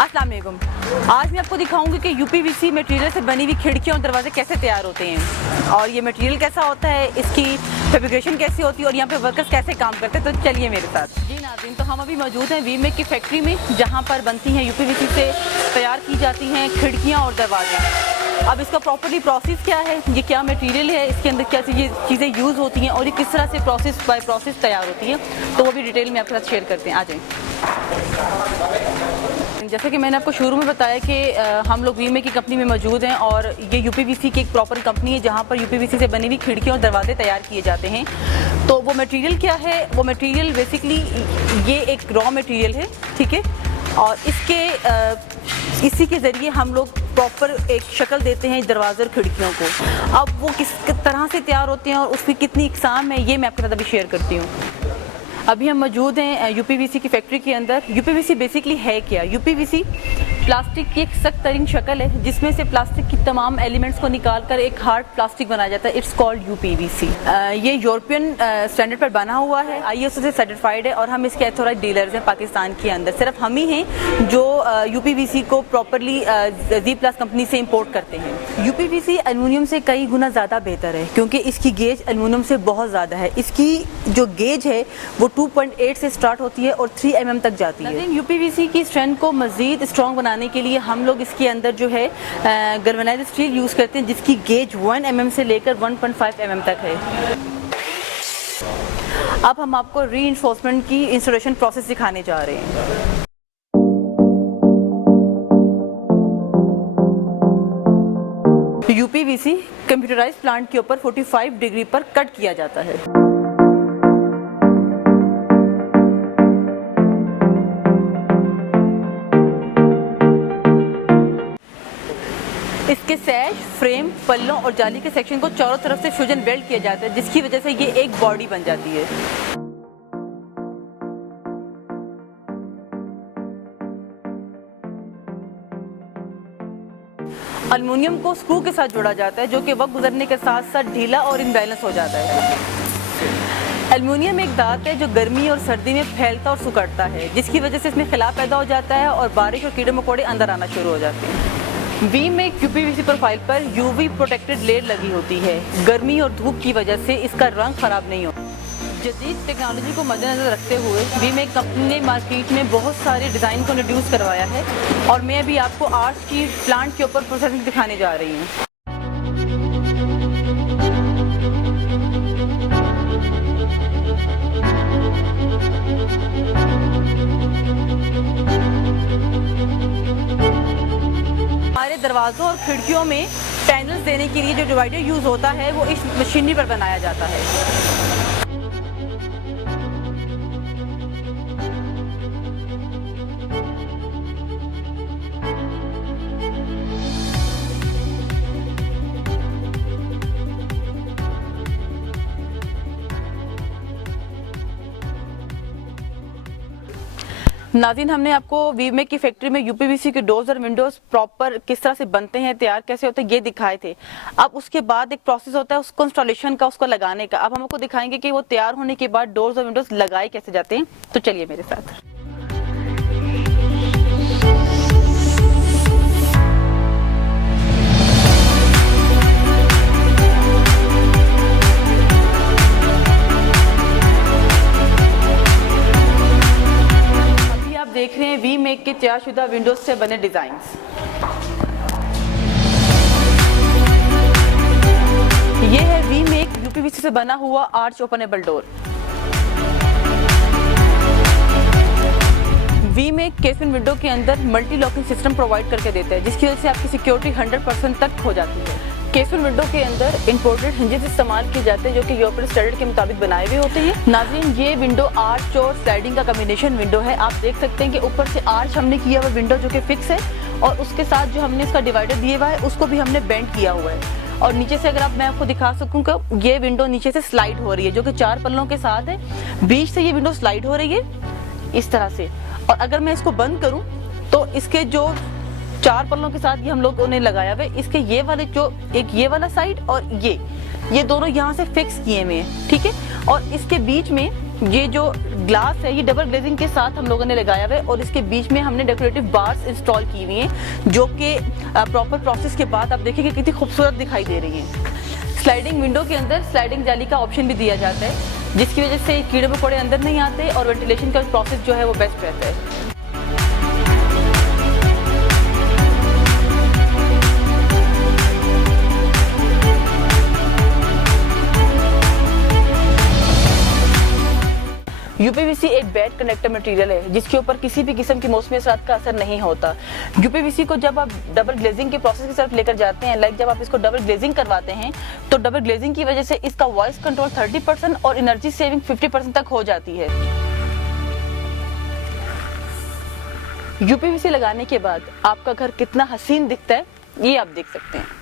अस्सलाम वालेकुम। आज मैं आपको दिखाऊंगी कि यूपीवीसी मटेरियल से बनी हुई खिड़कियाँ और दरवाजे कैसे तैयार होते हैं और ये मटेरियल कैसा होता है, इसकी फैब्रिकेशन कैसी होती है और यहाँ पे वर्कर्स कैसे काम करते हैं। तो चलिए मेरे साथ। जी नाज़रीन, तो हम अभी मौजूद हैं वीमेक की फैक्ट्री में, जहाँ पर बनती हैं यूपीवीसी से तैयार की जाती हैं खिड़कियाँ और दरवाजे। अब इसका प्रॉपरली प्रोसेस क्या है, ये क्या मटेरियल है, इसके अंदर क्या चीज़ें यूज़ होती हैं और ये किस तरह से प्रोसेस बाय प्रोसेस तैयार होती है, तो वो भी डिटेल में आपके साथ शेयर करते हैं। आ जाएँ। जैसे कि मैंने आपको शुरू में बताया कि हम लोग वीमेक की कंपनी में मौजूद हैं और ये यूपीवीसी की एक प्रॉपर कंपनी है जहाँ पर यूपीवीसी से बनी हुई खिड़कियाँ और दरवाजे तैयार किए जाते हैं। तो वो मटेरियल क्या है, वो मटेरियल बेसिकली ये एक रॉ मटेरियल है, ठीक है, और इसी के ज़रिए हम लोग प्रॉपर एक शक्ल देते हैं दरवाजे और खिड़कियों को। अब वो किस तरह से तैयार होते हैं और उसकी कितनी इकसाम है, ये मैं आपके साथ अभी शेयर करती हूँ। अभी हम मौजूद हैं यूपीवीसी की फैक्ट्री के अंदर। यूपीवीसी बेसिकली है क्या? यूपीवीसी प्लास्टिक की एक सख्त तरीन शक्ल है जिसमें से प्लास्टिक की तमाम एलिमेंट्स को निकालकर एक हार्ड प्लास्टिक बनाया जाता है। It's called UPVC. ये यूरोपियन स्टैंडर्ड पर बना हुआ है, आईएसओ से सर्टिफाइड है और हम इसके ऑथोराइज्ड डीलर्स हैं पाकिस्तान के अंदर। सिर्फ हम ही हैं जो यूपीवीसी को प्रॉपरली जी प्लस कंपनी से इम्पोर्ट करते हैं। यूपीवीसी एल्युमिनियम से कई गुना ज़्यादा बेहतर है क्योंकि इसकी गेज एल्युमिनियम से बहुत ज़्यादा है। इसकी जो गेज है वो 2.8 से स्टार्ट होती है और 3 mm तक जाती है। लेकिन यूपीवीसी की स्ट्रेंथ को मज़ीद स्ट्रॉन्ग बनाने के लिए हम लोग इसके अंदर जो है गैल्वेनाइज्ड स्टील यूज़ करते हैं जिसकी गेज 1 mm से लेकर 1.5 mm तक है। अब हम आपको रीइंफोर्समेंट की इंस्टॉलेशन प्रोसेस दिखाने जा रहे हैं। यूपीवीसी कंप्यूटराइज्ड प्लांट के ऊपर 45 डिग्री पर कट किया जाता है। इसके सैश, फ्रेम, पल्लों और जाली के सेक्शन को चारों तरफ से फ्यूजन वेल्ड किया जाता है जिसकी वजह से ये एक बॉडी बन जाती है। एल्युमिनियम को स्क्रू के साथ जोड़ा जाता है जो कि वक्त गुजरने के साथ साथ ढीला और इम्बैलेंस हो जाता है। एल्युमिनियम एक धात है जो गर्मी और सर्दी में फैलता और सुकड़ता है जिसकी वजह से इसमें खिलाफ पैदा हो जाता है और बारिश और कीड़े मकोड़े अंदर आना शुरू हो जाते हैं। वीमेक यूपीवीसी प्रोफाइल पर यूवी प्रोटेक्टेड लेयर लगी होती है। गर्मी और धूप की वजह से इसका रंग खराब नहीं होता। जदीद टेक्नोलॉजी को मद्देनजर रखते हुए वीमेक कंपनी ने मार्केट में बहुत सारे डिज़ाइन को इंट्रोड्यूस करवाया है और मैं अभी आपको आर्च की प्लांट के ऊपर प्रोसेसिंग दिखाने जा रही हूँ। हमारे दरवाज़ों और खिड़कियों में पैनल्स देने के लिए जो डिवाइडर यूज़ होता है वो इस मशीनरी पर बनाया जाता है। नाज़रीन, हमने आपको वीमेक की फैक्ट्री में यूपीवीसी के डोर्स और विंडोज प्रॉपर किस तरह से बनते हैं, तैयार कैसे होते हैं, ये दिखाए थे। अब उसके बाद एक प्रोसेस होता है उसको इंस्टॉलेशन का, उसको लगाने का। अब हम आपको दिखाएंगे कि वो तैयार होने के बाद डोर्स और विंडोज लगाए कैसे जाते हैं। तो चलिए मेरे साथ। देख रहे हैं वीमेक के तैयारशुदा विंडोज से बने डिजाइन्स। ये है वीमेक यूपीवीसी से बना हुआ arch openable door. We make casement window के अंदर मल्टी लॉकिंग सिस्टम प्रोवाइड करके देता है जिसकी वजह से आपकी सिक्योरिटी 100% तक हो जाती है। केसमेंट विंडो के अंदर इंपोर्टेड हिंजेस इस्तेमाल किए जाते हैं जो कि यूरोपियन स्टैंडर्ड के मुताबिक बनाए हुए होते हैं। नाज़रीन, ये विंडो आर्च और स्लाइडिंग का कॉम्बिनेशन विंडो है। आप देख सकते हैं कि ऊपर से आर्च हमने किया हुआ विंडो जो कि फिक्स है और उसके साथ जो हमने इसका डिवाइडर दिया हुआ है उसको भी हमने बेंड किया हुआ है। और नीचे से अगर मैं आपको दिखा सकूं कि ये विंडो नीचे से स्लाइड हो रही है जो कि 4 पल्लों के साथ है। बीच से ये विंडो स्लाइड हो रही है इस तरह से, और अगर मैं इसको बंद करूं तो इसके जो 4 पल्लों के साथ ये हम लोगों ने लगाया हुआ है, इसके ये वाले जो एक ये वाला साइड और ये दोनों यहाँ से फिक्स किए हुए हैं, ठीक है। और इसके बीच में ये जो ग्लास है ये डबल ग्लेजिंग के साथ हम लोगों ने लगाया हुआ है और इसके बीच में हमने डेकोरेटिव बार्स इंस्टॉल की हुई हैं जो कि प्रॉपर प्रोसेस के बाद आप देखिए कि कितनी खूबसूरत दिखाई दे रही हैं। स्लाइडिंग विंडो के अंदर स्लाइडिंग जाली का ऑप्शन भी दिया जाता है जिसकी वजह से कीड़े मकोड़े अंदर नहीं आते और वेंटिलेशन का प्रोसेस जो है वो बेस्ट रहता है। यूपीवीसी एक बेड कंडक्टर मटेरियल है जिसके ऊपर किसी भी किस्म की मौसमी असरात का असर नहीं होता। यूपीवीसी को जब आप डबल ग्लेजिंग के प्रोसेस की तरफ लेकर जाते हैं, लाइक जब आप इसको डबल ग्लेजिंग करवाते हैं तो डबल ग्लेजिंग की वजह से इसका वॉइस कंट्रोल 30% और एनर्जी सेविंग 50% तक हो जाती है। यूपीवीसी लगाने के बाद आपका घर कितना हसीन दिखता है ये आप देख सकते हैं।